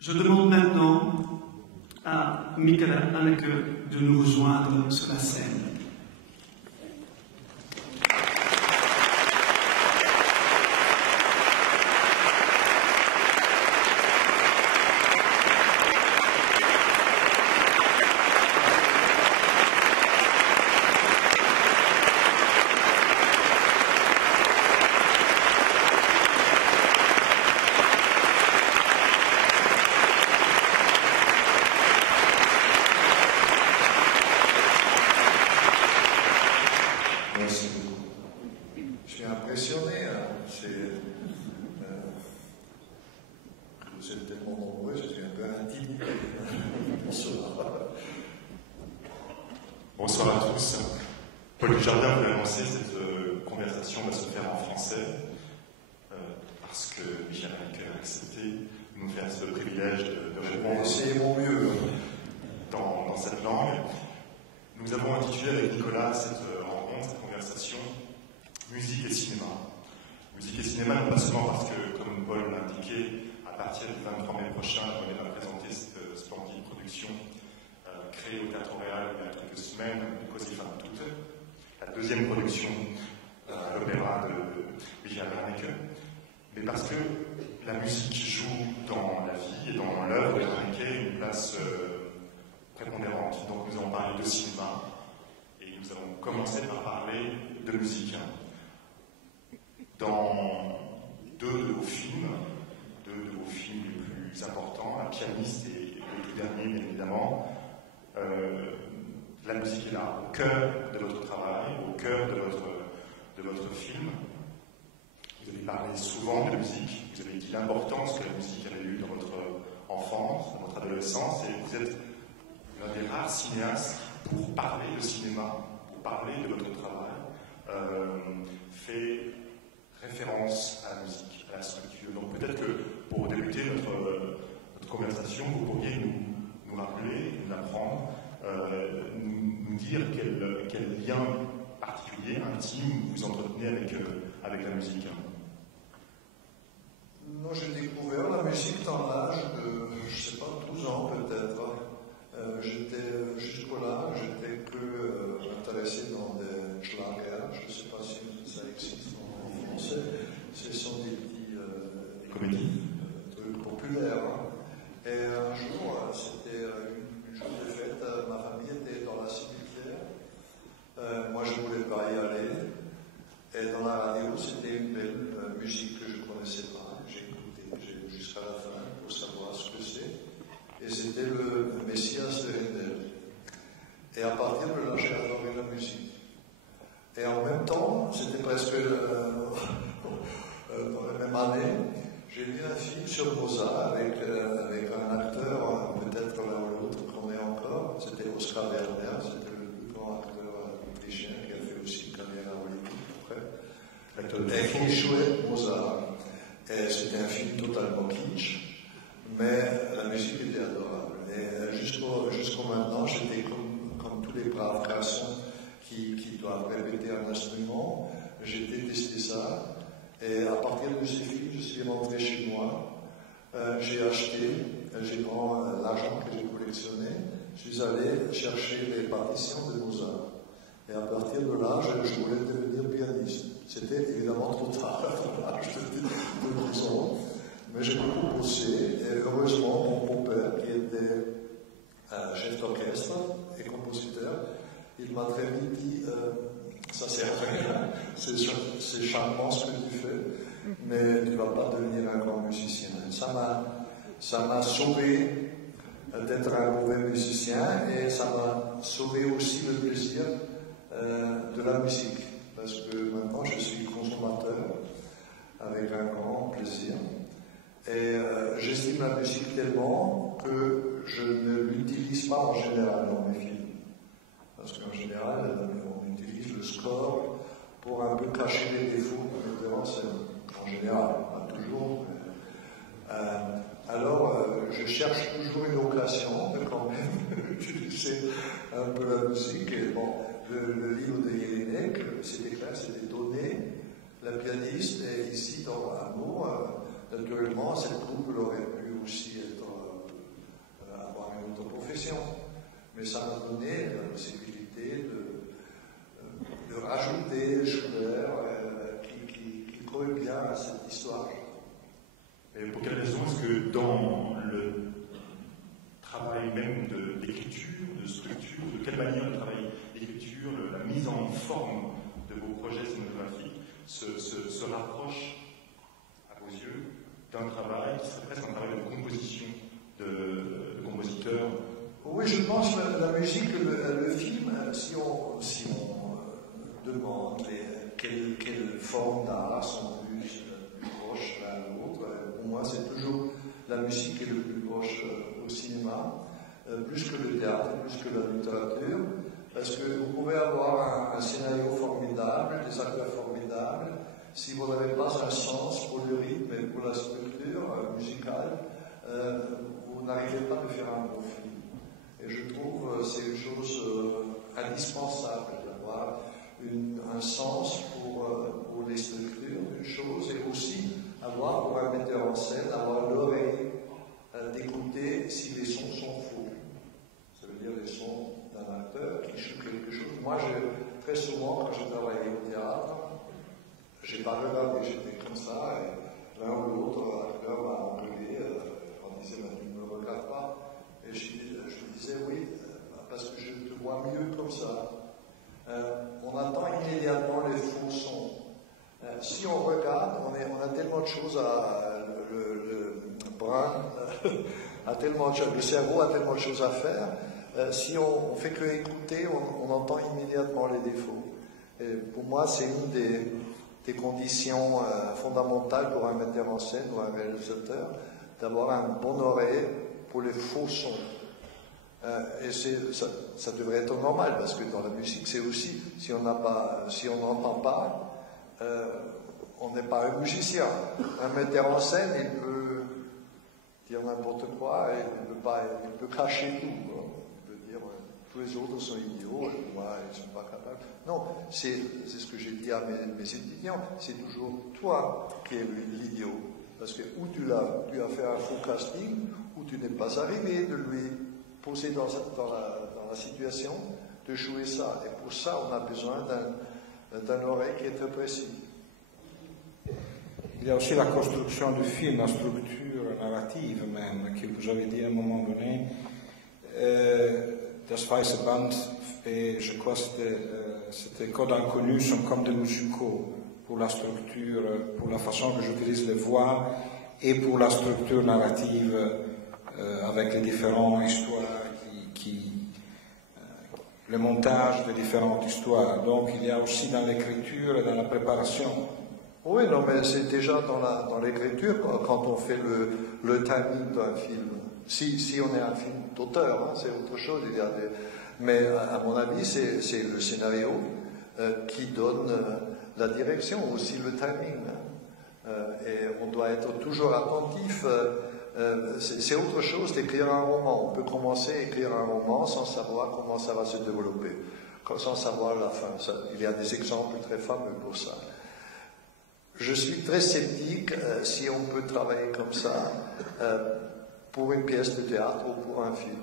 Je demande maintenant à Michaela Haneke de nous rejoindre sur la scène. Merci beaucoup. Je suis impressionné. Vous êtes tellement nombreux, je suis un peu intimidé. Bonsoir. Bonsoir à tous. Paul Dujardin vous l'a annoncé, cette conversation va se faire en français, parce que Michel Haneke a accepté de nous faire ce privilège de répondre mon mieux dans cette langue. Nous avons intitulé avec Nicolas cette rencontre, cette conversation, musique et cinéma. Musique et cinéma, non pas seulement parce que, comme Paul l'a indiqué, à partir du 23 mai prochain, on va présenter cette splendide production créée au Théâtre Réal il y a quelques semaines, Così fan tutte, la deuxième production à l'opéra de Michel Haneke, mais parce que la musique joue dans la vie et dans l'œuvre de Haneke une place prépondérante. Donc nous allons parler de cinéma et nous allons commencer par parler de musique. Dans deux de vos films les plus importants, La pianiste et le tout dernier, bien évidemment, la musique est là, au cœur de votre travail, au cœur de votre film. Vous avez parlé souvent de musique, vous avez dit l'importance que la musique avait eue dans votre enfance, dans votre adolescence, et vous êtes l'un des rares cinéastes qui, pour parler de cinéma, pour parler de votre travail, fait référence à la musique, à la structure. Donc peut-être que pour débuter notre conversation, vous pourriez nous rappeler, nous apprendre, nous dire quel lien particulier, intime, vous entretenez avec la musique. Non, j'ai découvert la musique dans l'âge de, je ne sais pas, 12 ans peut-être. Jusqu'au-là, j'étais peu intéressé dans des schlagers, je ne sais pas si ça existe en français. Ce sont des petits comédies trucs populaires. Et un jour, c'était une journée de fête, ma famille était dans la cimetière. Moi, je ne voulais pas y aller. Et dans la radio, c'était une belle musique que je ne connaissais pas. J'ai écouté jusqu'à la fin pour savoir ce que c'est. Et c'était le Messias de Handel. Et à partir de là, j'ai adoré la musique. Et en même temps, c'était presque dans la même année, j'ai vu un film sur Mozart avec un acteur, peut-être l'un ou l'autre qu'on est encore. C'était Oscar Werner, c'était le plus grand acteur autrichien qui a fait aussi une carrière à Hollywood après. Et qui jouait Mozart. Et c'était un film totalement kitsch, mais la musique était adorable. Et jusqu'au maintenant, j'étais comme tous les braves garçons qui doivent répéter un instrument. J'ai détesté ça. Et à partir de ces films, je suis rentré chez moi. J'ai acheté, j'ai pris l'argent que j'ai collectionné. Je suis allé chercher les partitions de Mozart. Et à partir de là, je voulais devenir pianiste. C'était évidemment trop tard, à l'âge de 12 ans. Mais j'ai beaucoup bossé. Et heureusement, mon beau-père, qui était chef d'orchestre et compositeur, il m'a très vite dit ça sert à rien, c'est charmant ce que tu fais, mais tu ne vas pas devenir un grand musicien. Ça m'a sauvé d'être un mauvais musicien et ça m'a sauvé aussi le plaisir de la musique, parce que maintenant je suis consommateur avec un grand plaisir. Et j'estime la musique tellement que je ne l'utilise pas en général dans mes films. Parce qu'en général, on utilise le score pour un peu cacher les défauts de metteur en scène. En général, pas toujours. Alors, je cherche toujours une occasion de quand même utiliser un peu la musique. Et bon, le livre de Jelinek, c'était clair, c'était donné, la pianiste, et ici, dans un mot, naturellement, cette couple aurait pu aussi être différentes formes de vos projets cinématographiques se rapprochent, à vos yeux, d'un travail qui serait presque un travail de composition de compositeurs? Oui, je pense que la musique, le film, si on demande quelles formes d'art sont plus proches l'un de l'autre, pour moi c'est toujours la musique qui est le plus proche au cinéma, plus que le théâtre, plus que la littérature, parce que vous pouvez avoir un scénario formidable, des acteurs formidables, si vous n'avez pas un sens pour le rythme et pour la structure musicale, vous n'arrivez pas à faire un bon film. Et je trouve que c'est une chose indispensable d'avoir un sens pour les structures d'une chose, et aussi avoir pour un metteur en scène, avoir l'oreille d'écouter si les sons sont faux. Ça veut dire les sons d'un acteur qui joue quelque chose. Moi, très souvent, quand je travaillais au théâtre, je n'ai pas regardé, j'étais comme ça, et l'un ou l'autre acteur m'a engueulé, on disait, tu ne me regardes pas. Et je disais, oui, parce que je te vois mieux comme ça. On entend immédiatement les faux sons. Si on regarde, on a tellement de choses le bras a tellement de choses, le cerveau a tellement de choses à faire. Si on fait que écouter, on entend immédiatement les défauts. Et pour moi, c'est une des conditions fondamentales pour un metteur en scène ou un réalisateur, d'avoir un bon oreille pour les faux sons. Et ça devrait être normal, parce que dans la musique, c'est aussi, si on n'entend pas, on n'est pas un musicien. Un metteur en scène, il peut dire n'importe quoi, et il peut cacher tout. Il peut dire tous les autres sont idiots, et moi, ils ne sont pas capables. Non, c'est ce que j'ai dit à mes étudiants, c'est toujours toi qui es l'idiot. Parce que ou tu as fait un faux casting, ou tu n'es pas arrivé de lui poser dans la situation de jouer ça. Et pour ça, on a besoin d'un oreille qui est très précis. Il y a aussi la construction du film, la structure narrative même, que vous avez dit à un moment donné. Das Weiße Band, et je crois que c'était Code Inconnu, sont comme des musicaux pour la structure, pour la façon que j'utilise les voix et pour la structure narrative avec les différentes histoires, le montage des différentes histoires. Donc il y a aussi dans l'écriture et dans la préparation. Oui, non, mais c'est déjà dans l'écriture quand on fait le timing d'un film. Si on est un film d'auteur, hein, c'est autre chose. Mais à mon avis, c'est le scénario qui donne la direction, aussi le timing. Et on doit être toujours attentif. C'est autre chose d'écrire un roman. On peut commencer à écrire un roman sans savoir comment ça va se développer, sans savoir la fin. Il y a des exemples très fameux pour ça. Je suis très sceptique si on peut travailler comme ça pour une pièce de théâtre ou pour un film.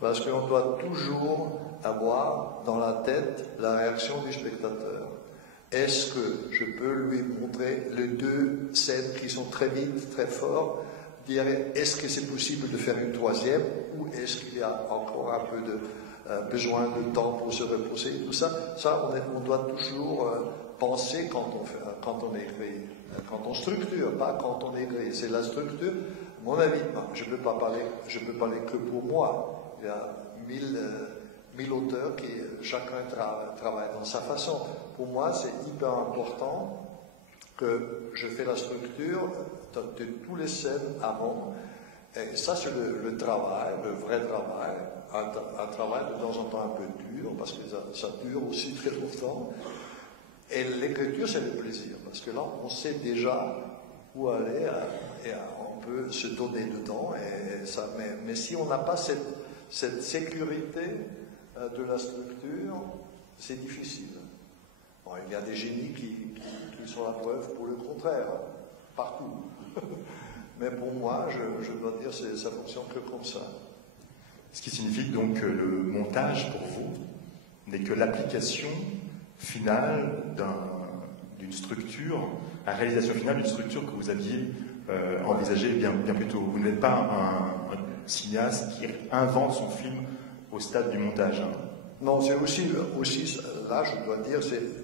Parce qu'on doit toujours avoir dans la tête la réaction du spectateur. Est-ce que je peux lui montrer les deux scènes qui sont très vite, très fortes, dire est-ce que c'est possible de faire une troisième, ou est-ce qu'il y a encore un peu de besoin de temps pour se reposer, tout ça. Ça, on doit toujours penser quand on écrit, quand on structure, pas quand on écrit. C'est la structure. Mon avis, je peux pas parler que pour moi. Il y a 1000 auteurs qui chacun travaille dans sa façon. Pour moi, c'est hyper important que je fais la structure de toutes les scènes avant. Et ça, c'est le travail, le vrai travail. Un travail de temps en temps un peu dur, parce que ça dure aussi très longtemps. Et l'écriture, c'est le plaisir, parce que là, on sait déjà où aller, et on peut se donner dedans. Mais si on n'a pas cette sécurité de la structure, c'est difficile. Bon, il y a des génies qui sont la preuve pour le contraire, partout. Mais pour moi, je dois dire que ça fonctionne que comme ça. Ce qui signifie donc que le montage, pour vous, n'est que l'application finale d'une structure, la réalisation finale d'une structure que vous aviez envisagée bien plus tôt. Vous n'êtes pas un cinéaste qui invente son film au stade du montage. Hein. Non, c'est aussi, là, je dois dire,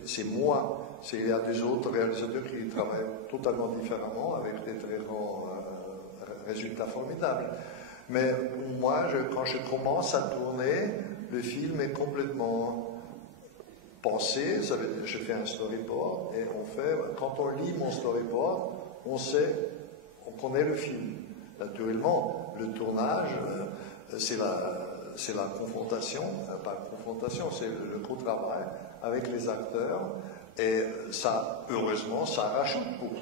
c'est moi. Il y a des autres réalisateurs qui travaillent totalement différemment, avec des très grands résultats formidables. Mais moi, quand je commence à tourner, le film est complètement pensé. Ça veut dire, je fais un storyboard et quand on lit mon storyboard, on connaît le film. Naturellement, le tournage, c'est la confrontation, pas la confrontation, c'est le gros travail avec les acteurs. Et ça, heureusement, ça rajoute beaucoup.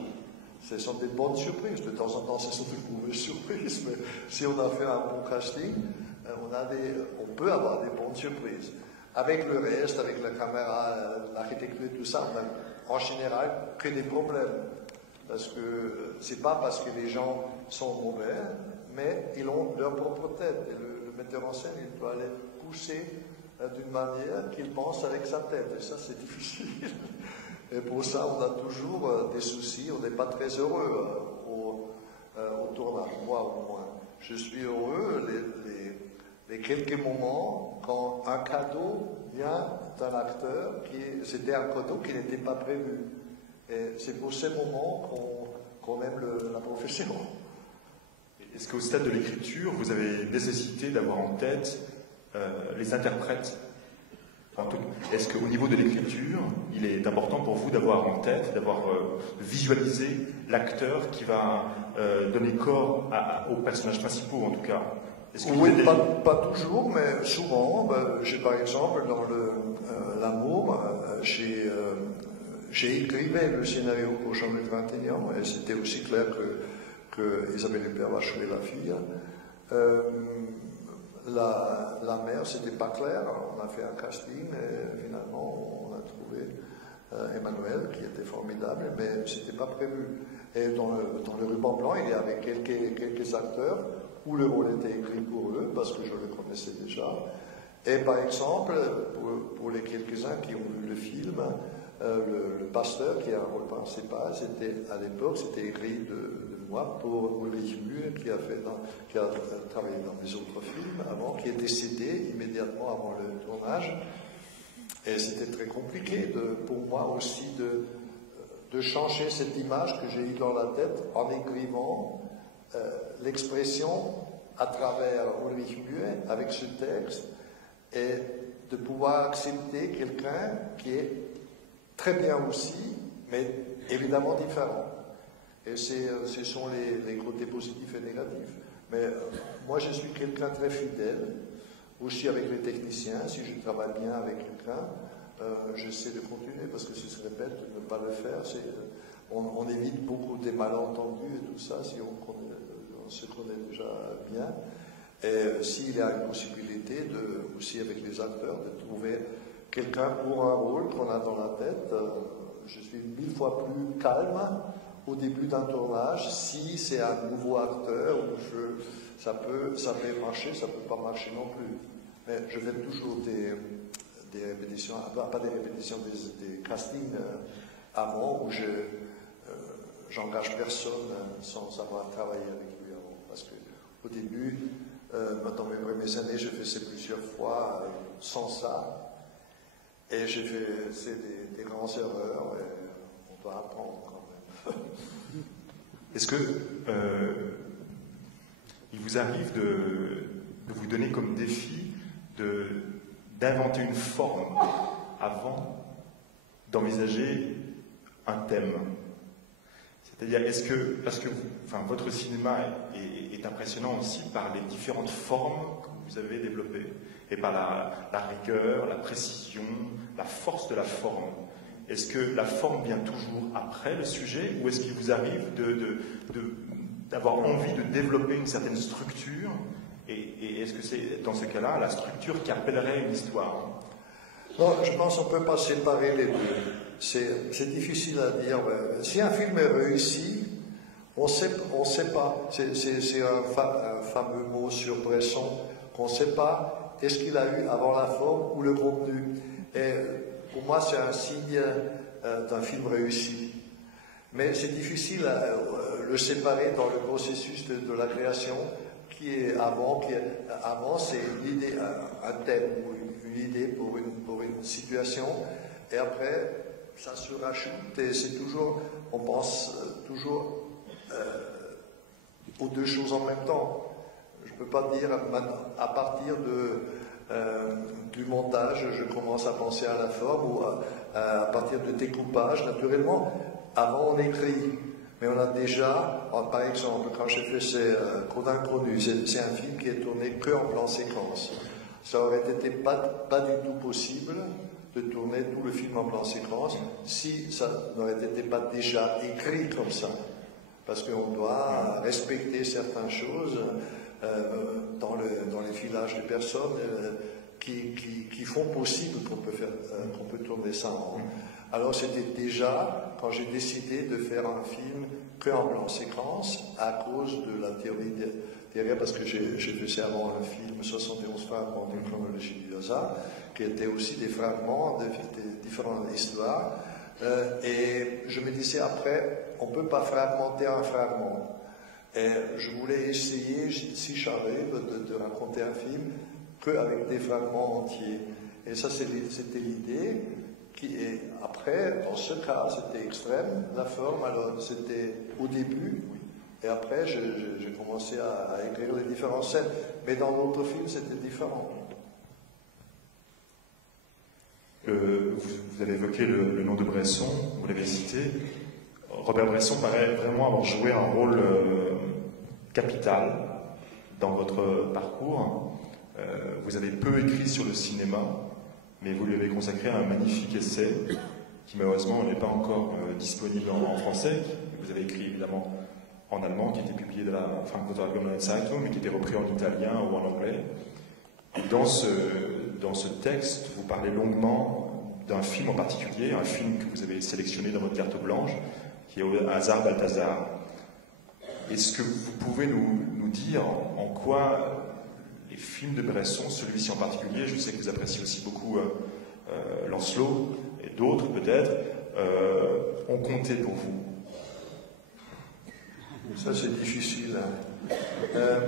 Ce sont des bonnes surprises. De temps en temps, ce sont des mauvaises surprises. Mais si on a fait un bon casting, on peut avoir des bonnes surprises. Avec le reste, avec la caméra, l'architecture et tout ça, on a en général que des problèmes. Parce que c'est pas parce que les gens sont mauvais, mais ils ont leur propre tête. Et le metteur en scène, il doit les pousser d'une manière qu'il pense avec sa tête. Et ça, c'est difficile. Et pour ça, on a toujours des soucis. On n'est pas très heureux au tournage, moi au moins. Je suis heureux les quelques moments quand un cadeau vient d'un acteur c'était un cadeau qui n'était pas prévu. Et c'est pour ces moments qu'on aime la profession. Est-ce qu'au stade de l'écriture, vous avez nécessité d'avoir en tête les interprètes? Est-ce qu'au niveau de l'écriture, il est important pour vous d'avoir en tête, d'avoir visualisé l'acteur qui va donner corps aux personnages principaux, en tout cas? Oui, pas toujours, mais souvent. J'ai par exemple, dans L'amour, j'ai écrit le scénario pour Jean-Luc Trintignant, et c'était aussi clair que Isabelle Huppert va jouer la fille. La mère, c'était pas clair. On a fait un casting et finalement on a trouvé Emmanuel qui était formidable, mais c'était pas prévu. Et dans le ruban blanc, il y avait quelques acteurs où le rôle était écrit pour eux parce que je le connaissais déjà. Et par exemple, pour les quelques-uns qui ont vu le film, le pasteur qui a un rôle principal, à l'époque, c'était écrit de moi pour Ulrich Mühe qui a travaillé dans les autres films avant, qui est décédé immédiatement avant le tournage. Et c'était très compliqué pour moi aussi de changer cette image que j'ai eue dans la tête en écrivant l'expression à travers Ulrich Mühe avec ce texte et de pouvoir accepter quelqu'un qui est très bien aussi, mais évidemment différent. Et ce sont les côtés positifs et négatifs. Mais moi, je suis quelqu'un très fidèle, aussi avec les techniciens. Si je travaille bien avec quelqu'un, j'essaie de continuer, parce que si se répète, ne pas le faire, on évite beaucoup des malentendus et tout ça, si on se connaît déjà bien. Et s'il y a une possibilité, aussi avec les acteurs, de trouver quelqu'un pour un rôle qu'on a dans la tête, je suis 1000 fois plus calme au début d'un tournage, si c'est un nouveau acteur, ça peut marcher, ça ne peut pas marcher non plus. Mais je fais toujours des répétitions, pas des répétitions, des castings avant, où j'engage personne sans avoir travaillé avec lui avant. Parce qu'au début, dans mes premières années, je faisais plusieurs fois sans ça. Et j'ai fait des grandes erreurs, et on doit apprendre quand même. Est-ce que il vous arrive de vous donner comme défi d'inventer une forme avant d'envisager un thème? C'est-à-dire, parce que votre cinéma est impressionnant aussi par les différentes formes que vous avez développées, et par la rigueur, la précision, la force de la forme. Est-ce que la forme vient toujours après le sujet, ou est-ce qu'il vous arrive d'avoir envie de développer une certaine structure, et est-ce que c'est dans ce cas-là la structure qui appellerait une histoire? Non, je pense qu'on ne peut pas séparer les deux. C'est difficile à dire. Si un film est réussi, on ne sait pas. C'est un fameux mot sur Bresson, qu'on ne sait pas est-ce qu'il a eu avant la forme ou le contenu. Et pour moi, c'est un signe d'un film réussi. Mais c'est difficile à le séparer dans le processus de la création qui est avant. Avant, c'est l'idée, un thème ou une idée, pour une situation, et après, ça se rajoute, et c'est toujours, on pense toujours aux deux choses en même temps. Je ne peux pas dire, à partir du montage, je commence à penser à la forme, ou à partir de découpage, naturellement. Avant, on écrit. Mais on a déjà, par exemple, quand j'ai fait Code Inconnu, c'est un film qui est tourné que en plan séquence. Ça aurait été pas du tout possible de tourner tout le film en plan séquence si ça n'aurait été pas déjà écrit comme ça. Parce qu'on doit respecter certaines choses dans les filages de personnes qui font possible qu'on peut tourner ça en. Alors c'était déjà, quand j'ai décidé de faire un film que en plan séquence, à cause de la théorie derrière, parce que j'ai fait avant un film 71 fragments d'une chronologie du hasard, qui étaient aussi des fragments de différentes histoires. Et je me disais après, on ne peut pas fragmenter un fragment. Et je voulais essayer, si j'arrive, de raconter un film qu'avec des fragments entiers. Et ça, c'était l'idée. Et après, dans ce cas, c'était extrême, la forme, alors c'était au début, et après, j'ai commencé à écrire les différentes scènes. Mais dans l'autre film, c'était différent. Vous avez évoqué le nom de Bresson, vous l'avez cité. Robert Bresson paraît vraiment avoir joué un rôle capital dans votre parcours. Vous avez peu écrit sur le cinéma, mais vous lui avez consacré un magnifique essai qui malheureusement n'est pas encore disponible en français. Vous avez écrit évidemment en allemand, qui était publié dans la Frankfurter Allgemeine Zeitung, mais qui était repris en italien ou en anglais. Et dans ce texte, vous parlez longuement d'un film en particulier, un film que vous avez sélectionné dans votre carte blanche, qui est Au hasard Balthazar. Est-ce que vous pouvez nous dire en quoi les films de Bresson, celui-ci en particulier, je sais que vous appréciez aussi beaucoup Lancelot et d'autres peut-être, ont compté pour vous? Ça, c'est difficile. Hein.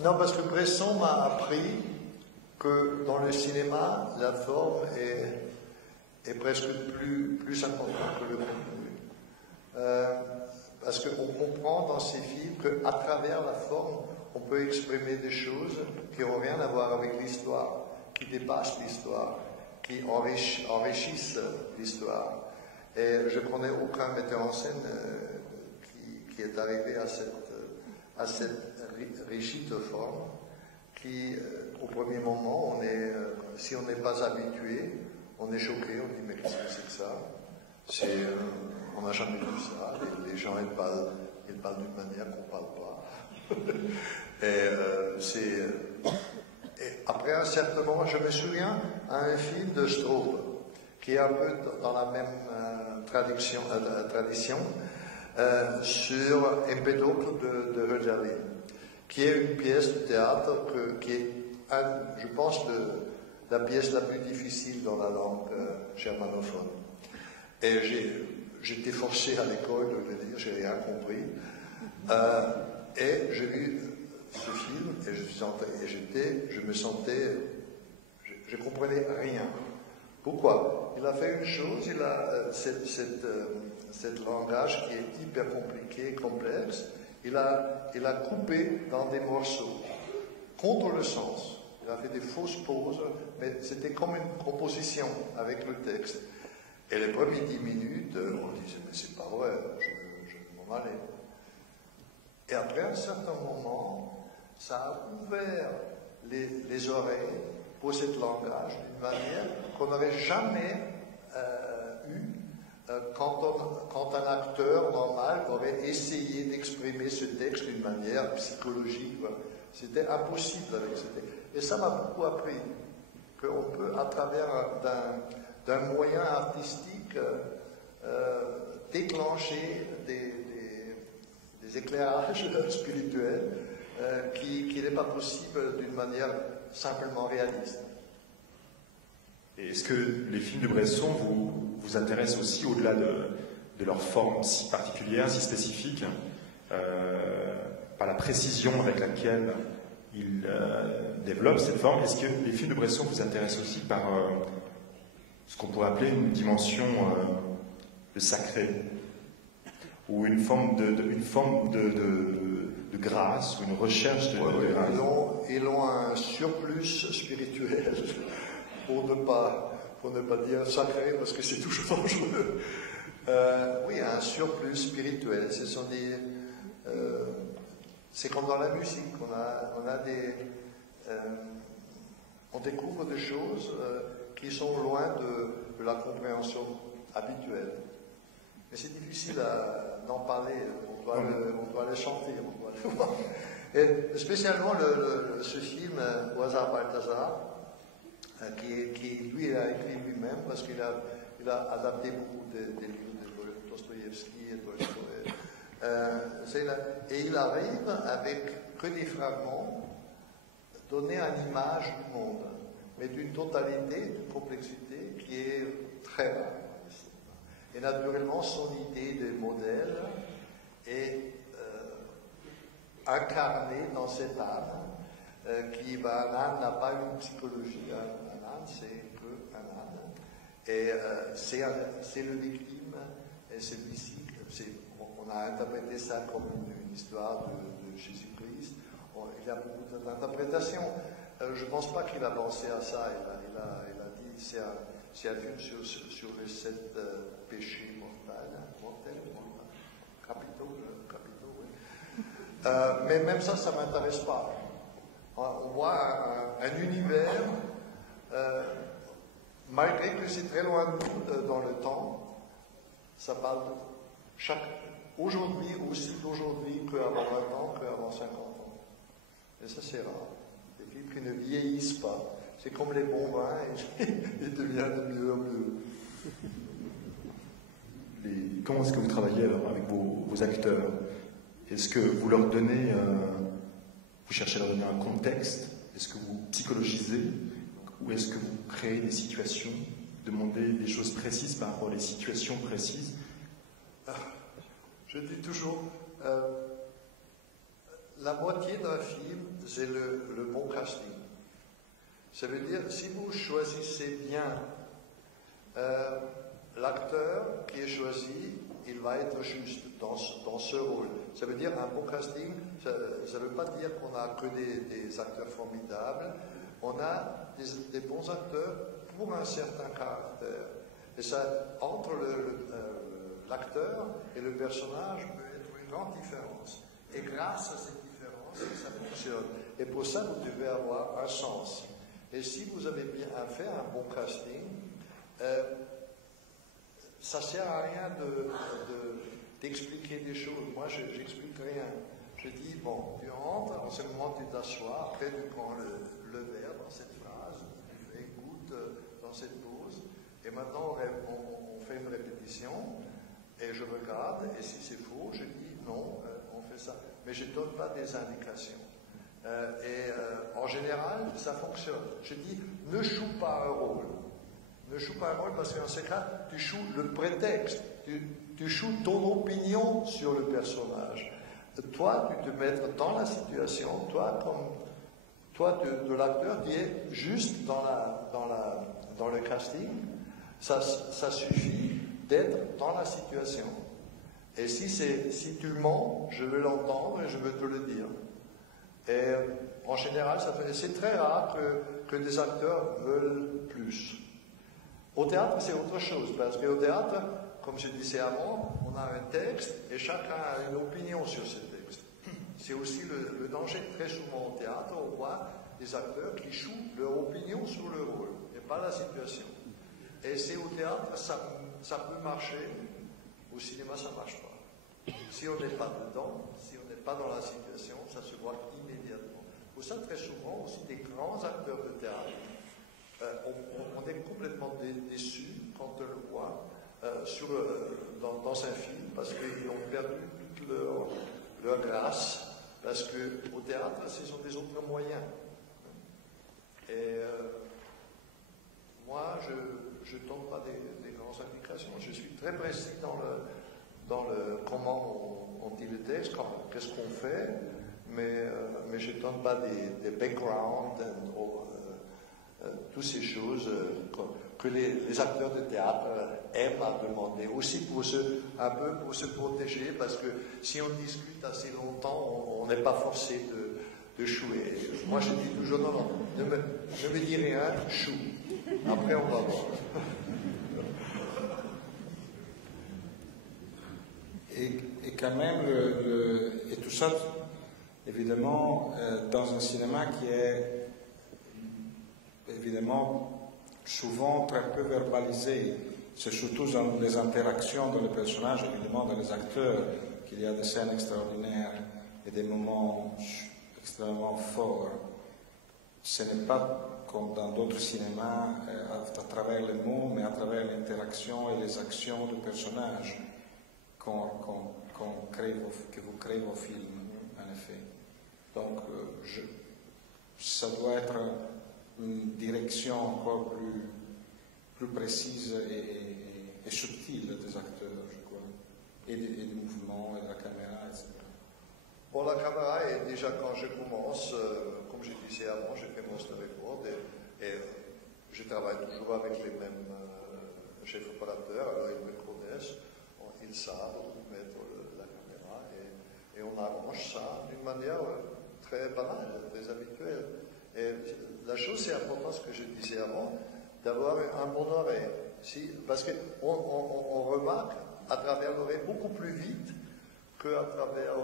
Non, parce que Bresson m'a appris que dans le cinéma, la forme est presque plus importante que le contenu. Parce qu'on comprend dans ces films qu'à travers la forme, on peut exprimer des choses qui n'ont rien à voir avec l'histoire, qui dépassent l'histoire, qui enrichissent l'histoire. Et je ne connais aucun metteur en scène qui est arrivé à cette rigide forme qui, au premier moment, si on n'est pas habitué, on est choqué, on dit mais qu'est-ce que c'est que ça? On n'a jamais vu ça, les gens ils parlent d'une manière qu'on ne parle pas. Et après un certain moment, je me souviens à un film de Straub, qui est un peu dans la même tradition, sur Empédocle de Hölderlin, qui est une pièce de théâtre qui est, je pense, la pièce la plus difficile dans la langue germanophone. Et j'étais forcé à l'école de le dire, j'ai rien compris. Et j'ai vu ce film et je comprenais rien. Pourquoi? Il a fait une chose, il a cette langage qui est hyper compliqué, complexe, il a coupé dans des morceaux, contre le sens. Il a fait des fausses pauses, mais c'était comme une composition avec le texte. Et les premières 10 minutes, on disait, mais c'est pas vrai, je vais m'en aller. Et après un certain moment, ça a ouvert les oreilles pour ce langage d'une manière qu'on n'aurait jamais eu quand un acteur normal aurait essayé d'exprimer ce texte d'une manière psychologique. C'était impossible avec ce texte. Et ça m'a beaucoup appris qu'on peut, à travers d'un moyen artistique, déclencher des éclairages spirituels qui n'est pas possible d'une manière simplement réaliste. Et est-ce que les films de Bresson vous intéressent aussi au-delà de leur forme si particulière, si spécifique, par la précision avec laquelle il développe cette forme. Est-ce que les films de Bresson vous intéressent aussi par ce qu'on pourrait appeler une dimension de sacré, ou une forme de grâce, ou une recherche de grâce? Ils ont un surplus spirituel, pour ne pas dire sacré, parce que c'est toujours dangereux. Oui, un surplus spirituel. C'est comme dans la musique, on découvre des choses qui sont loin de la compréhension habituelle. Mais c'est difficile d'en parler, on doit le chanter, on doit le voir. Et spécialement ce film, Au hasard Balthazar, qui lui il a écrit lui-même, parce qu'il a adapté beaucoup des livres de Dostoïevski et Tolstoï. Et il arrive avec que des fragments donner une image du monde, mais d'une totalité, d'une complexité qui est très rare. Et naturellement, son idée de modèle est incarnée dans cette âme qui, un âne n'a pas une psychologie, un âne c'est qu'un âne. Et c'est le victime, et celui-ci, on a interprété ça comme une histoire de Jésus-Christ. Il y a beaucoup d'interprétations. Je ne pense pas qu'il a pensé à ça. Il a dit c'est un film sur les 7 péchés mortels, capitaux, oui. Mais même ça ne m'intéresse pas. On voit un univers, malgré que c'est très loin de nous dans le temps, ça parle aujourd'hui, aussi d'aujourd'hui qu'avant 20 ans, qu'avant 50 ans. Et ça, c'est rare. Des films qui ne vieillissent pas. C'est comme les bons vins, et ils deviennent de mieux en mieux. Comment est-ce que vous travaillez alors avec vos acteurs? Est-ce que vous leur donnez, vous cherchez à leur donner un contexte? Est-ce que vous psychologisez? Ou est-ce que vous créez des situations, demandez des choses précises par rapport à des situations précises? Je dis toujours, la moitié d'un film, c'est le bon casting. Ça veut dire, si vous choisissez bien l'acteur qui est choisi, il va être juste dans ce rôle. Ça veut dire un bon casting, ça ne veut pas dire qu'on a que des acteurs formidables, on a des bons acteurs pour un certain caractère. Et ça, entre l'acteur et le personnage peut être une grande différence. Et grâce à cette différence, ça fonctionne. Et pour ça, vous devez avoir un sens. Et si vous avez bien fait un bon casting, ça ne sert à rien d'expliquer des choses. Moi, je n'explique rien. Je dis, bon, tu rentres, en ce moment tu t'assois, après tu prends le verre dans cette phrase, tu écoutes dans cette pause, et maintenant on fait une répétition, et je regarde, et si c'est faux, je dis, non, on fait ça. Mais je ne donne pas des indications. En général, ça fonctionne. Je dis, ne joue pas un rôle. Ne joue pas un rôle parce qu'en ce cas, tu joues le prétexte. Tu joues ton opinion sur le personnage. Toi, tu te mets dans la situation. Toi, de l'acteur, tu es juste dans le casting. Ça suffit d'être dans la situation. Et si tu mens, je veux l'entendre et je veux te le dire. Et en général, c'est très rare que des acteurs veulent plus. Au théâtre, c'est autre chose, parce qu'au théâtre, comme je disais avant, on a un texte et chacun a une opinion sur ce texte. C'est aussi le danger. Très souvent au théâtre, on voit des acteurs qui jouent leur opinion sur le rôle et pas la situation. Et c'est au théâtre, ça peut marcher. Au cinéma, ça ne marche pas. Si on n'est pas dedans, si on n'est pas dans la situation, ça se voit immédiatement. Pour ça, très souvent, aussi des grands acteurs de théâtre, on est complètement déçu quand on le voit dans un film, parce qu'ils ont perdu toute leur grâce, parce qu'au théâtre, ce sont des autres moyens. Et moi, je ne donne pas des grandes indications. Je suis très précis dans le comment on dit le texte, qu'est-ce qu'on fait, mais je ne donne pas des backgrounds, toutes ces choses que les acteurs de théâtre aiment à demander. Aussi un peu pour se protéger, parce que si on discute assez longtemps, on n'est pas forcé de chouer. Moi, je dis toujours, non, ne me dis rien, chou. Après, on va voir. Et quand même, et tout ça, évidemment, dans un cinéma qui est évidemment souvent très peu verbalisé. C'est surtout dans les interactions dans les personnages, évidemment dans les acteurs, qu'il y a des scènes extraordinaires et des moments extrêmement forts. Ce n'est pas comme dans d'autres cinémas à travers les mots, mais à travers l'interaction et les actions du personnage que vous créez vos films, en effet. Donc, ça doit être une direction encore plus précise et subtile des acteurs, je crois, et des mouvements, et de la caméra, etc. Bon, la caméra est déjà, quand je commence, comme je disais avant, j'ai fait mon story board et je travaille toujours avec les mêmes chefs opérateurs, alors ils me connaissent, ils savent mettre la caméra et on arrange ça d'une manière très banale, très habituelle. Et la chose, c'est important, ce que je disais avant, d'avoir un bon oreille. Parce qu'on remarque à travers l'oreille beaucoup plus vite qu'à travers,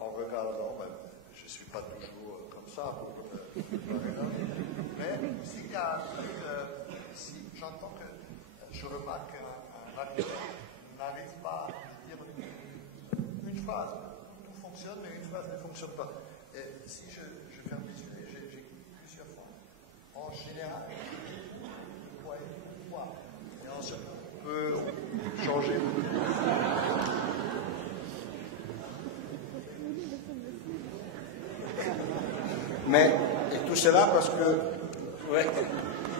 en regardant, même, je ne suis pas toujours comme ça, mais s'il y a si j'entends que je remarque qu'un acteur n'arrive pas à dire une phrase, tout fonctionne, mais une phrase ne fonctionne pas. Et si je ferme les yeux, j'écoute plusieurs fois. En général, et ensuite, on peut changer. Mais et tout cela parce que ouais,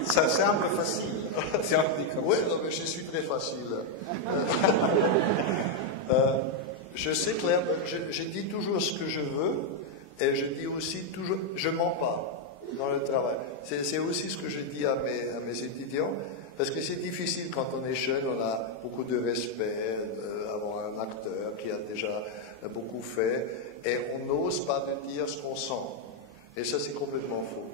ça semble facile. Oui, non, mais je suis très facile. Je sais clairement, je dis toujours ce que je veux et je dis aussi toujours, je ne mens pas dans le travail. C'est aussi ce que je dis à mes étudiants, parce que c'est difficile quand on est jeune, on a beaucoup de respect avoir un acteur qui a déjà beaucoup fait et on n'ose pas de dire ce qu'on sent. Et ça, c'est complètement faux.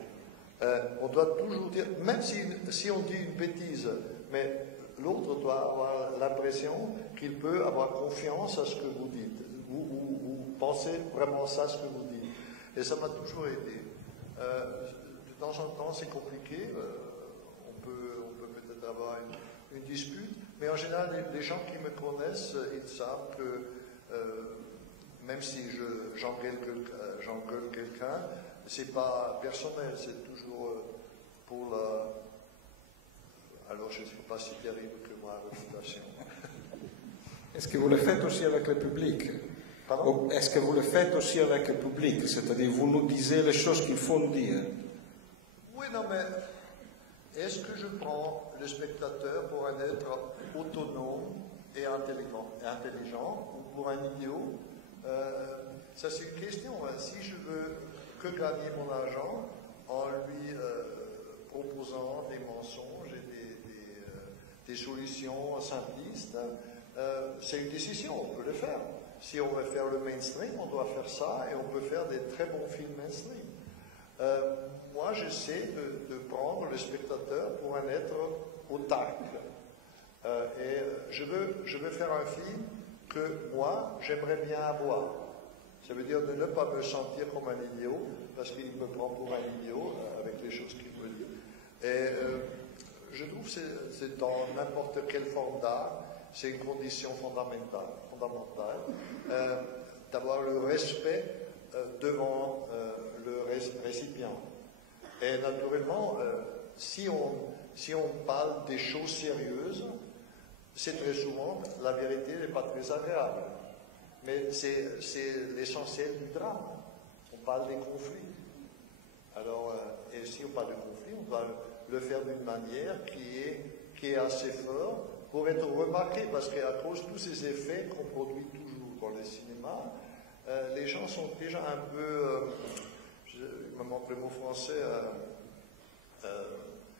On doit toujours dire, même si on dit une bêtise, mais l'autre doit avoir l'impression qu'il peut avoir confiance à ce que vous dites. Vous pensez vraiment ça, ce que vous dites. Et ça m'a toujours aidé. De temps en temps, c'est compliqué. On peut peut-être avoir une dispute. Mais en général, les gens qui me connaissent, ils savent que même si j'engueule quelqu'un, c'est pas personnel, c'est toujours pour la... Alors je ne suis pas si terrible que ma réputation. Est-ce que vous le faites aussi avec le public? Pardon? Est-ce que vous le faites aussi avec le public? C'est-à-dire, vous nous disiez les choses qu'il faut nous dire? Oui, non, mais est-ce que je prends le spectateur pour un être autonome et intelligent ou pour un idiot? Ça, c'est une question. Si je veux que gagner mon argent en lui proposant des mensonges et des solutions simplistes, c'est une décision, on peut le faire. Si on veut faire le mainstream, on doit faire ça et on peut faire des très bons films mainstream. Moi, j'essaie de prendre le spectateur pour un être autarque. Et je veux faire un film que moi, j'aimerais bien avoir. Ça veut dire de ne pas me sentir comme un idiot, parce qu'il me prend pour un idiot avec les choses qu'il me dit. Et je trouve que c'est dans n'importe quelle forme d'art, c'est une condition fondamentale d'avoir le respect devant le récipient. Et naturellement, si on parle des choses sérieuses, c'est très souvent, la vérité n'est pas très agréable. Mais c'est l'essentiel du drame. On parle des conflits. Alors, et si on parle de conflits, on doit le faire d'une manière qui est assez forte pour être remarqué, parce qu'à cause de tous ces effets qu'on produit toujours dans les cinémas, les gens sont déjà un peu, me manque le mot français,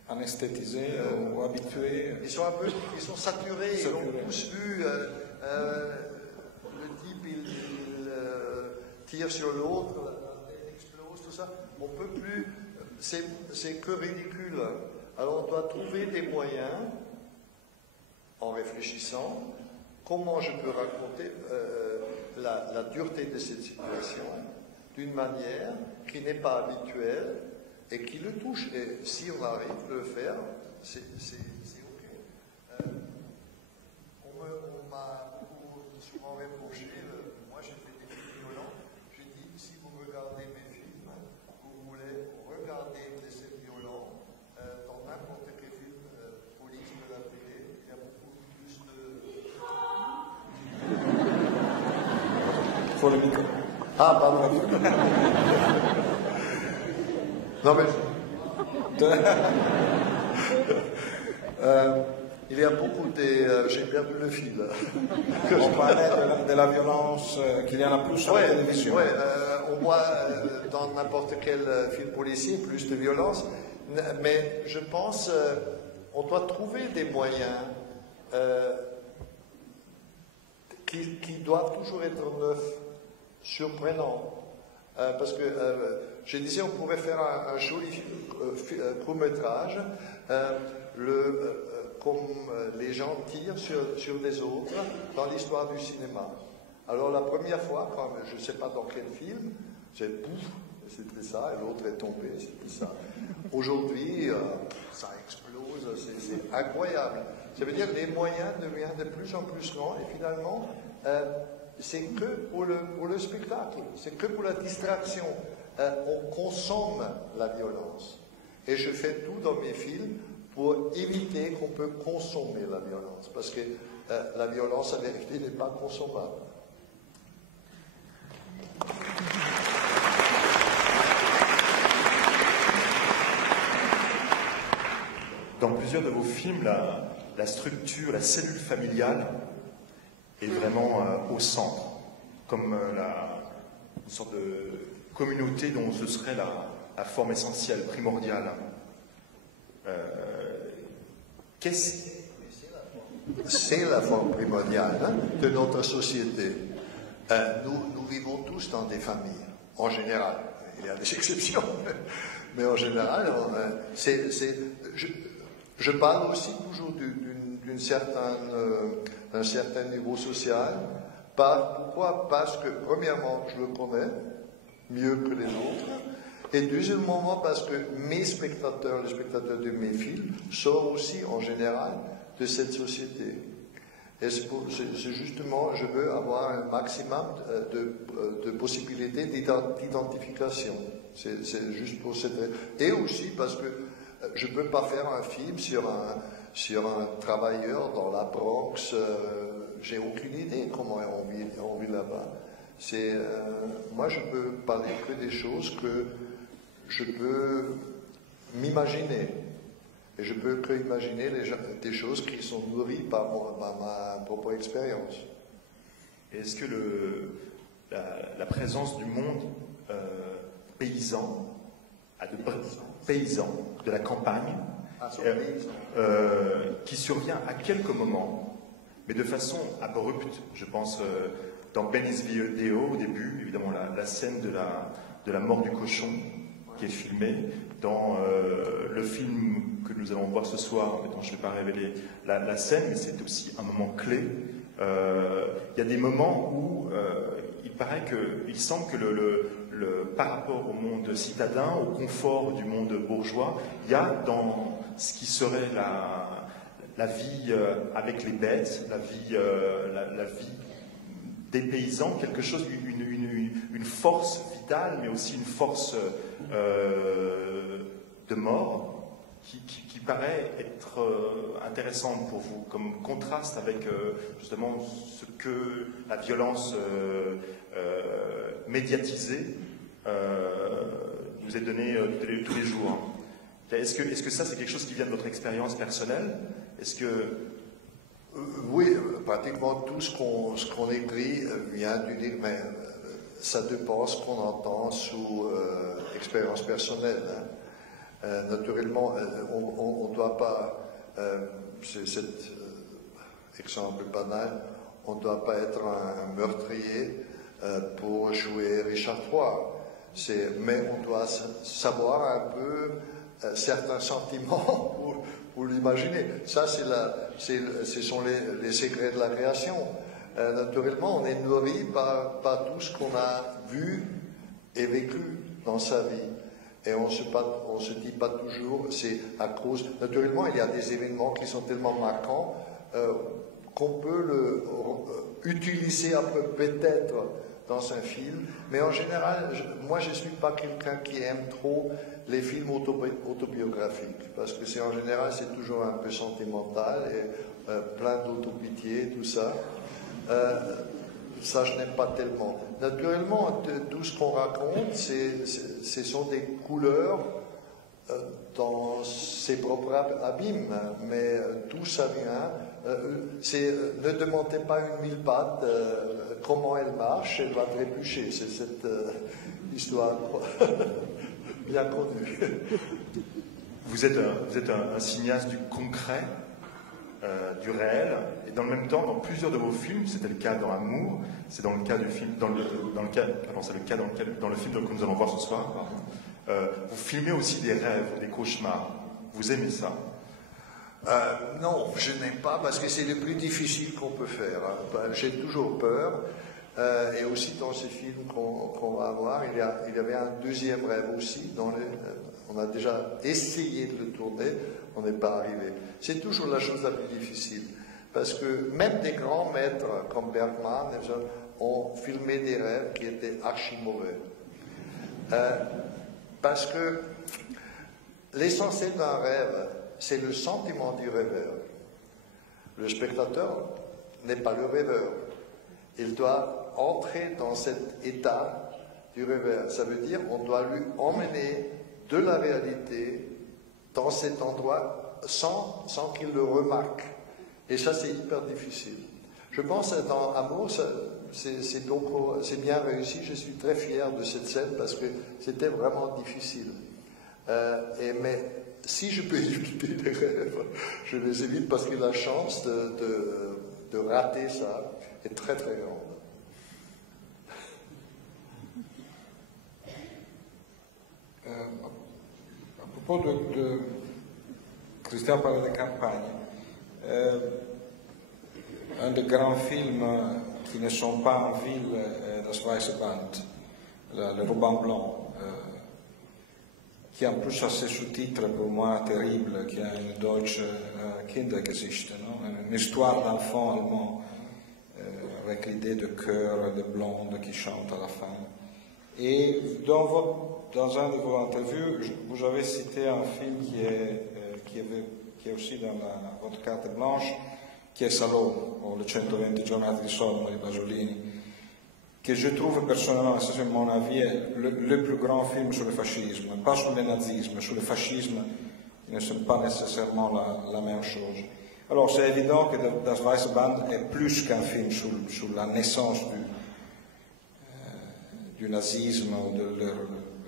Anesthétisés ou habitués. ils sont saturés, ils ont tous vu, le type il tire sur l'autre, la tête explose, tout ça. On peut plus, c'est que ridicule. Alors on doit trouver des moyens, en réfléchissant, comment je peux raconter la dureté de cette situation d'une manière qui n'est pas habituelle et qui le touche. Et si on arrive à le faire, c'est OK. On m'a souvent reproché, moi j'ai fait des films violents, j'ai dit, si vous regardez mes films, vous voulez regarder des scènes violentes dans n'importe quel film police de la télé, il y a beaucoup plus de... Pour le micro. Ah, pardon. Non, mais... il y a beaucoup de... j'ai perdu le fil. On parlait de la violence, qu'il y en a plus sur la télévision. Oui, on voit dans n'importe quel film policier plus de violence. Mais je pense on doit trouver des moyens qui doivent toujours être neufs, surprenants. Parce que je disais, on pourrait faire un joli court-métrage, comme les gens tirent sur des autres dans l'histoire du cinéma. Alors la première fois, quand, je ne sais pas dans quel film, c'est pouf, c'était ça, et l'autre est tombé, c'était ça. Aujourd'hui, ça explose, c'est incroyable. Ça veut dire que les moyens deviennent de plus en plus grands, et finalement, c'est que pour le spectacle, c'est que pour la distraction. On consomme la violence. Et je fais tout dans mes films pour éviter qu'on peut consommer la violence. Parce que la violence, en vérité, n'est pas consommable. Dans plusieurs de vos films, la structure, la cellule familiale est vraiment au centre, comme une sorte de communauté dont ce serait la forme essentielle, primordiale. C'est la forme primordiale de notre société. Nous vivons tous dans des familles, en général. Il y a des exceptions, mais en général, je parle aussi toujours d'un certain niveau social. Pourquoi? Parce que, premièrement, je le connais mieux que les autres, et deuxièmement, parce que mes spectateurs, les spectateurs de mes films, sont aussi, en général, de cette société. Et c'est justement, je veux avoir un maximum de possibilités d'identification. C'est juste pour cette... Et aussi parce que je ne peux pas faire un film sur un travailleur dans la Bronx. J'ai aucune idée comment on vit là-bas. Moi, je peux parler que des choses que je peux m'imaginer. Et je peux que imaginer des choses qui sont nourries par ma propre expérience. Est-ce que la présence du monde paysan, de la campagne, qui survient à quelques moments, mais de façon abrupte, je pense dans Benny's Video au début, évidemment la scène de la mort du cochon qui est filmée, dans le film que nous allons voir ce soir, dont je ne vais pas révéler la scène, mais c'est aussi un moment clé. Il y a des moments où il semble que par rapport au monde citadin, au confort du monde bourgeois, il y a dans ce qui serait la vie avec les bêtes, la vie des paysans, quelque chose, une force vitale, mais aussi une force de mort qui paraît être intéressante pour vous, comme contraste avec justement ce que la violence médiatisée nous est donnée tous les jours. Est-ce que ça, c'est quelque chose qui vient de votre expérience personnelle? Est-ce que... Oui, pratiquement tout ce qu'on écrit vient du livre, mais ça dépend ce qu'on entend sous expérience personnelle. Naturellement, on ne doit pas, c'est cet exemple banal, on ne doit pas être un meurtrier pour jouer Richard III. Mais on doit savoir un peu certains sentiments pour l'imaginer. Ça, ce sont les secrets de la création. Naturellement, on est nourri par tout ce qu'on a vu et vécu dans sa vie. Et on se dit pas toujours, c'est à cause... Naturellement, il y a des événements qui sont tellement marquants qu'on peut utiliser après peut-être dans un film. Mais en général, moi, je ne suis pas quelqu'un qui aime trop les films autobiographiques. Parce que en général, c'est toujours un peu sentimental et plein d'autopitié, tout ça. Ça, je n'aime pas tellement. Naturellement, tout ce qu'on raconte, ce sont des couleurs dans ses propres abîmes, mais tout ça vient. Ne demandez pas une mille pattes comment elle marche, elle va trébucher. C'est cette histoire bien connue. Vous êtes un cinéaste du concret, du réel, et dans le même temps, dans plusieurs de vos films, c'était le cas dans Amour, c'est dans le cas du film, dans le film que nous allons voir ce soir, vous filmez aussi des rêves, des cauchemars. Vous aimez ça? Non, je n'aime pas parce que c'est le plus difficile qu'on peut faire. J'ai toujours peur. Et aussi dans ces films qu'on va voir, il y avait un deuxième rêve aussi. On a déjà essayé de le tourner, on n'est pas arrivé. C'est toujours la chose la plus difficile. Parce que même des grands maîtres comme Bergman ont filmé des rêves qui étaient archi mauvais. Parce que l'essentiel d'un rêve, c'est le sentiment du rêveur. Le spectateur n'est pas le rêveur. Il doit entrer dans cet état du rêveur. Ça veut dire qu'on doit lui emmener de la réalité dans cet endroit sans qu'il le remarque. Et ça, c'est hyper difficile. Je pense que dans Amour, c'est bien réussi. Je suis très fier de cette scène parce que c'était vraiment difficile. Mais si je peux éviter les rêves, je les évite parce que la chance de rater ça est très très grande. À propos de Christian parlait de campagne. Un des grands films qui ne sont pas en ville, Das Weiße Band, le ruban blanc, qui en plus a ces sous-titres pour moi terribles, qui a une Deutsche Kindergeschichte, une histoire d'enfant allemand, avec l'idée de chœur, de blonde qui chante à la fin. Et dans un de vos interviews, vous avez cité un film qui est aussi dans votre carte blanche, qui est Salò, ou Le 120 giornate di sonno di Pasolini, que je trouve personnellement, ça c'est mon avis, le plus grand film sur le fascisme, pas sur le nazisme, sur le fascisme, qui ne sont pas nécessairement la même chose. Alors c'est évident que Das Weiße Band est plus qu'un film sur la naissance du nazisme,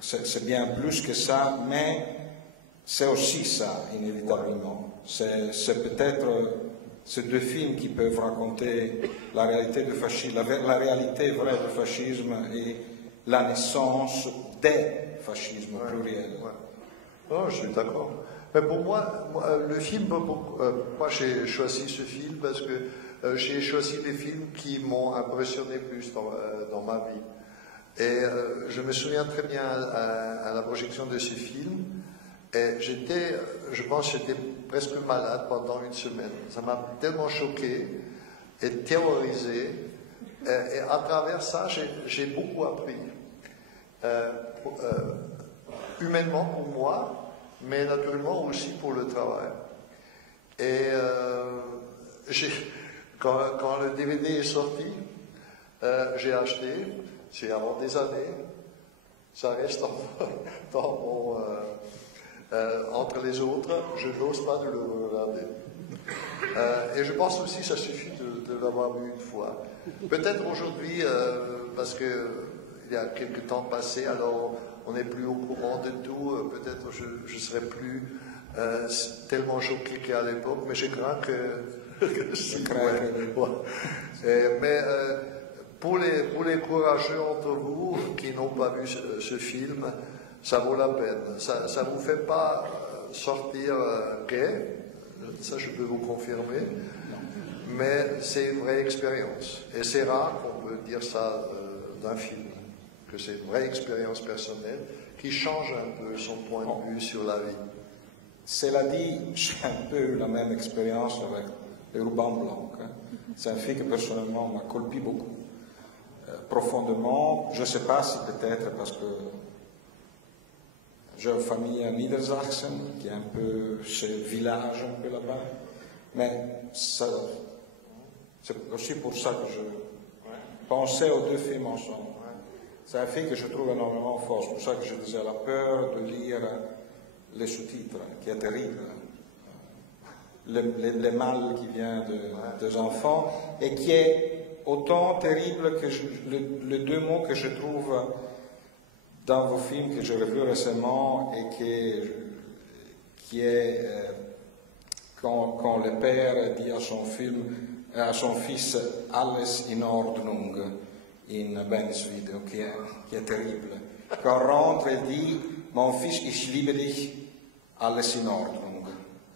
c'est bien plus que ça, mais c'est aussi ça, inévitablement. C'est peut-être ces deux films qui peuvent raconter la réalité du fascisme, la réalité vraie du fascisme et la naissance des fascismes pluriels. Ouais. Oh, je suis d'accord. Mais pour moi, le film, moi j'ai choisi ce film parce que j'ai choisi les films qui m'ont impressionné plus dans ma vie. Et je me souviens très bien à la projection de ce film, et je pense que j'étais presque malade pendant une semaine. Ça m'a tellement choqué et terrorisé, et à travers ça, j'ai beaucoup appris. Humainement pour moi, mais naturellement aussi pour le travail. Et quand le DVD est sorti, j'ai acheté, c'est avant des années, ça reste dans mon... entre les autres, je n'ose pas de le regarder. Et je pense aussi que ça suffit de l'avoir vu une fois. Peut-être aujourd'hui, parce qu'il il y a quelques temps passé, alors on n'est plus au courant de tout, peut-être je serai plus tellement choqué qu'à l'époque, mais je crains que... Mais pour les courageux entre vous qui n'ont pas vu ce film, ça vaut la peine. Ça ne vous fait pas sortir gay, ça je peux vous confirmer, mais c'est une vraie expérience. Et c'est rare qu'on peut dire ça d'un film, que c'est une vraie expérience personnelle qui change un peu son point de vue sur la vie. Cela dit, j'ai un peu eu la même expérience avec le ruban blanc. Hein. C'est un film qui personnellement m'a colpi beaucoup, profondément. Je ne sais pas si peut-être parce que j'ai une famille à Niedersachsen, qui est un peu ce village un peu là-bas, mais c'est aussi pour ça que je pensais aux deux films ensemble. C'est un film que je trouve énormément fort, c'est pour ça que je disais la peur de lire les sous-titres, qui est terrible. Le mal qui vient des enfants, et qui est autant terrible que les deux mots que je trouve dans vos films que j'ai revus récemment, et qui est quand le père dit à son fils « Alles in Ordnung » in Bendisvideo, qui est terrible. Quand on rentre, il dit « Mon fils, ich liebe dich, alles in Ordnung ».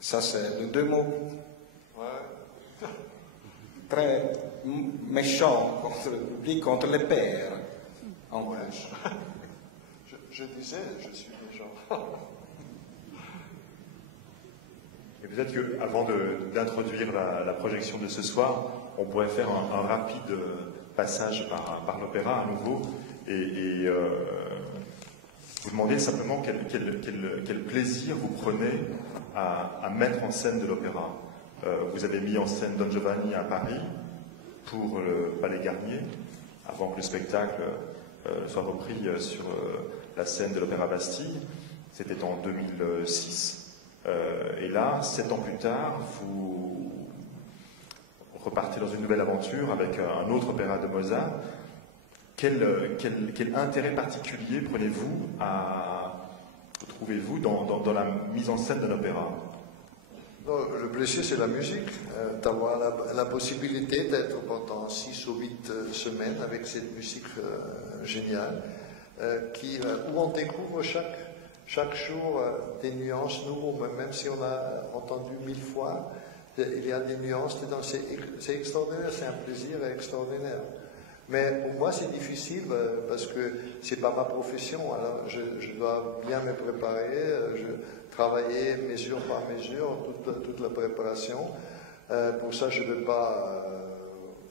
Ça, c'est les deux mots très méchants contre le public, contre les pères, en plus. Je disais, je suis méchant. Et peut-être qu'avant d'introduire la projection de ce soir, on pourrait faire un rapide passage par l'opéra à nouveau et vous demander simplement quel plaisir vous prenez à mettre en scène de l'opéra. Vous avez mis en scène Don Giovanni à Paris pour le Palais Garnier, avant que le spectacle soit repris sur la scène de l'Opéra Bastille. C'était en 2006. Et là, 7 ans plus tard, vous repartez dans une nouvelle aventure avec un autre opéra de Mozart. Quel intérêt particulier trouvez-vous dans la mise en scène d'un opéra? Le plaisir, c'est la musique, d'avoir la possibilité d'être pendant 6 ou 8 semaines avec cette musique géniale, où on découvre chaque jour des nuances nouvelles, même si on a entendu 1000 fois, il y a des nuances dedans, c'est extraordinaire, c'est un plaisir extraordinaire. Mais pour moi, c'est difficile parce que c'est pas ma profession. Alors, je dois bien me préparer, travailler mesure par mesure, toute la préparation. Pour ça, je ne veux pas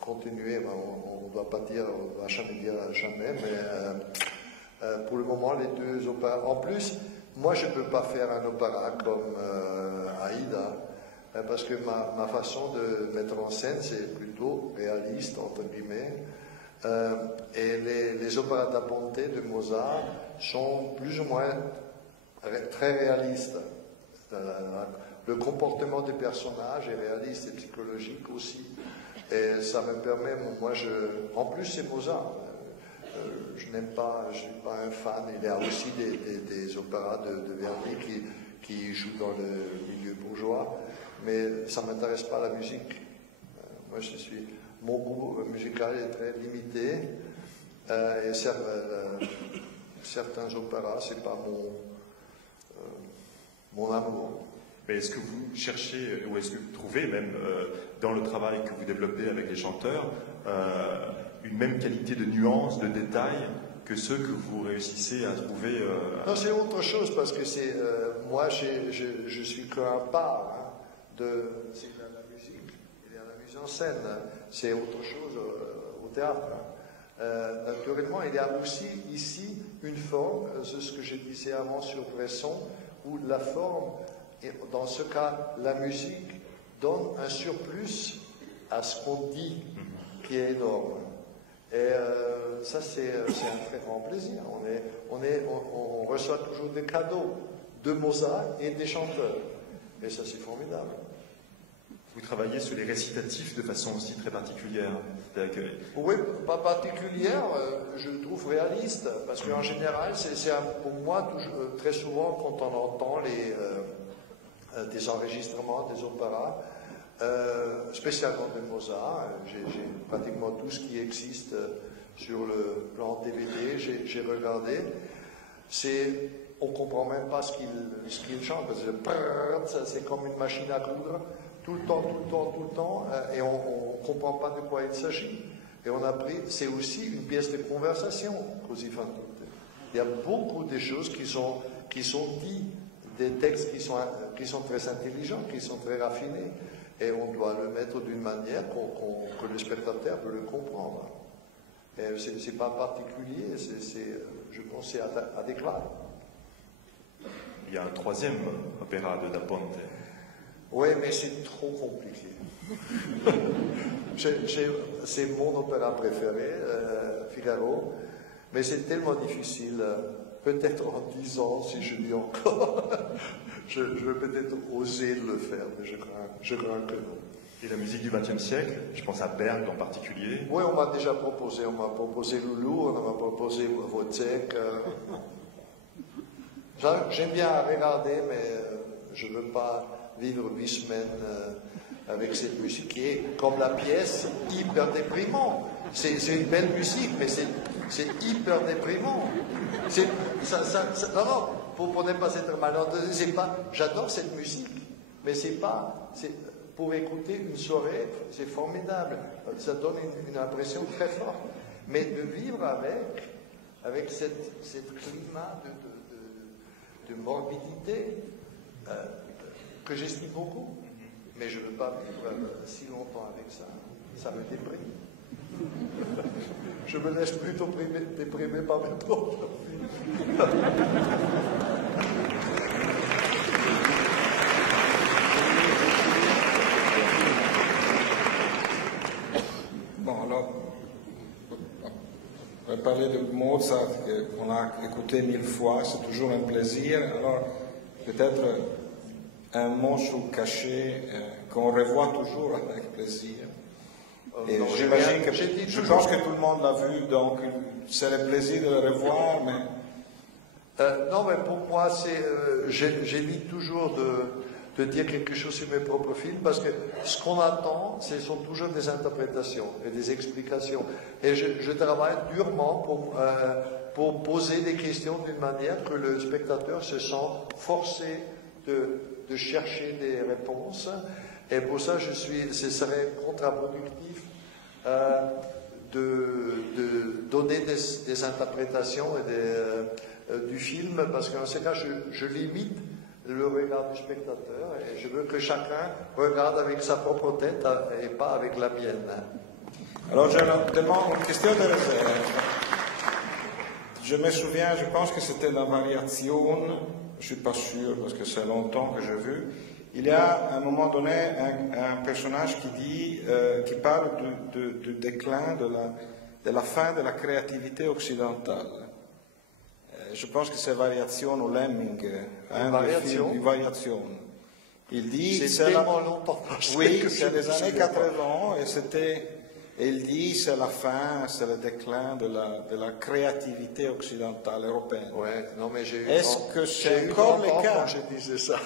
continuer. On ne doit pas dire, on ne va jamais dire jamais, mais pour le moment, les deux opéras. En plus, moi, je ne peux pas faire un opéra comme Aïda, parce que ma façon de mettre en scène, c'est plutôt réaliste, entre guillemets. Et les opéras da Ponte de Mozart sont plus ou moins très réalistes. Le comportement des personnages est réaliste et psychologique aussi. Et ça me permet, en plus c'est Mozart. Je ne suis pas un fan. Il y a aussi des opéras de Verdi qui jouent dans le milieu bourgeois, mais ça ne m'intéresse pas la musique. Moi, mon goût musical est très limité, et certains opéras, ce n'est pas mon amour. Mais est-ce que vous cherchez, ou est-ce que vous trouvez, même dans le travail que vous développez avec les chanteurs, une même qualité de nuance, de détail que ceux que vous réussissez à trouver Non, c'est autre chose, parce que moi, je suis qu'un part c'est la musique, il y a la mise en scène, c'est autre chose au théâtre. Naturellement, il y a aussi ici une forme, c'est ce que je disais avant sur Bresson, où la forme, et dans ce cas, la musique, donne un surplus à ce qu'on dit, qui est énorme. Et ça, c'est un très grand plaisir. On reçoit toujours des cadeaux de Mozart et des chanteurs. Et ça, c'est formidable. Vous travaillez sur les récitatifs de façon aussi très particulière. Oui, pas particulière, je le trouve réaliste, parce qu'en général, pour moi, très souvent, quand on entend des enregistrements, des opéras, spécialement de Mozart, j'ai pratiquement tout ce qui existe sur le plan DVD, j'ai regardé, on ne comprend même pas ce qu'il chante, parce que c'est comme une machine à coudre, tout le temps, et on ne comprend pas de quoi il s'agit. Et on a pris, c'est aussi une pièce de conversation, così fan tutte. Il y a beaucoup de choses qui sont dites, des textes qui sont très intelligents, qui sont très raffinés, et on doit le mettre d'une manière que le spectateur peut le comprendre. Ce n'est pas particulier, je pense que c'est adéquat. Il y a un troisième opéra de Da Ponte. Oui, mais c'est trop compliqué. C'est mon opéra préféré, Figaro, mais c'est tellement difficile. Peut-être en 10 ans, si je lis encore, je vais peut-être oser le faire, mais je crains que non. Et la musique du XXe siècle, je pense à Berg en particulier. Oui, on m'a déjà proposé, Loulou, on m'a proposé Wozzeck. J'aime bien regarder, mais je ne veux pas vivre 8 semaines avec cette musique qui est, comme la pièce, hyper déprimant. C'est une belle musique, mais c'est hyper déprimant. Non, pour ne pas être malentendu, j'adore cette musique, mais pour écouter une soirée, c'est formidable. Ça donne une impression très forte. Mais de vivre avec cette climat de morbidité que j'estime beaucoup, mais je ne veux pas vivre si longtemps avec ça. Ça me déprime. Je me laisse plutôt déprimer par mes propres filles. Bon, alors, on va parler de Mozart, qu'on a écouté 1000 fois, c'est toujours un plaisir. Alors, peut-être un mot sur le cachet qu'on revoit toujours avec plaisir. Et j'imagine que je pense que tout le monde l'a vu, donc c'est le plaisir de le revoir, mais... non, mais pour moi, j'évite toujours de dire quelque chose sur mes propres films, parce que ce qu'on attend, ce sont toujours des interprétations et des explications. Et je travaille durement pour poser des questions d'une manière que le spectateur se sent forcé de chercher des réponses. Et pour ça, ce serait contre-productif de donner des interprétations du film, parce qu'en ce cas, je limite le regard du spectateur et je veux que chacun regarde avec sa propre tête et pas avec la mienne. Alors, je demande une question de réserve. Je me souviens, je pense que c'était la variation, je ne suis pas sûr parce que c'est longtemps que j'ai vu. Il y a à un moment donné un personnage qui parle du déclin, de la fin de la créativité occidentale. Je pense que c'est Variation ou Lemming, un des films du Variation. Il dit... C'est tellement longtemps. Oui, c'est les années 80 et il dit c'est la fin, c'est le déclin de la créativité occidentale européenne. Ouais, non, mais est-ce que c'est encore le cas quand je disais ça?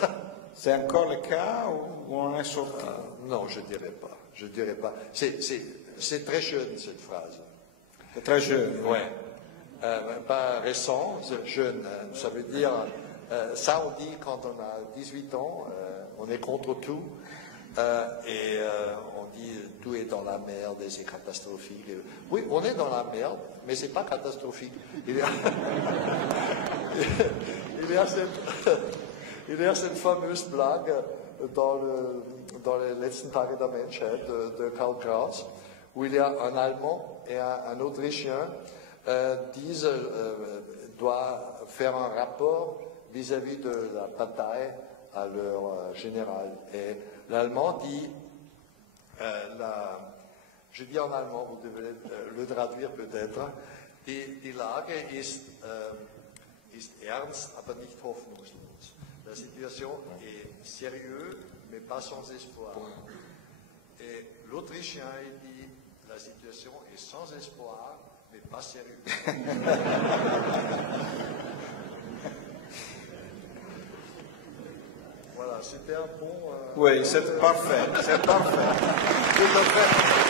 C'est encore le cas ou on est sorti? Non, je dirais pas. Je dirais pas. C'est très jeune cette phrase. C'est très jeune. Ouais. Pas récent, jeune. Ça veut dire, ça on dit quand on a 18 ans, on est contre tout. Et on dit tout est dans la merde et c'est catastrophique. Oui, on est dans la merde, mais c'est pas catastrophique. Il y a cette fameuse blague dans les letzten Tage der Menschheit de Karl Kraus, où il y a un Allemand et un Autrichien doit faire un rapport vis-à-vis de la bataille à leur général. Et l'Allemand dit, je dis en allemand, vous devez le traduire peut-être, die Lage ist ernst, aber nicht hoffnungslos. La situation est sérieuse, mais pas sans espoir. Et l'Autrichien, il dit, la situation est sans espoir, mais pas sérieux. Voilà, c'était un bon... Oui, c'est parfait, c'est parfait. Tout à fait.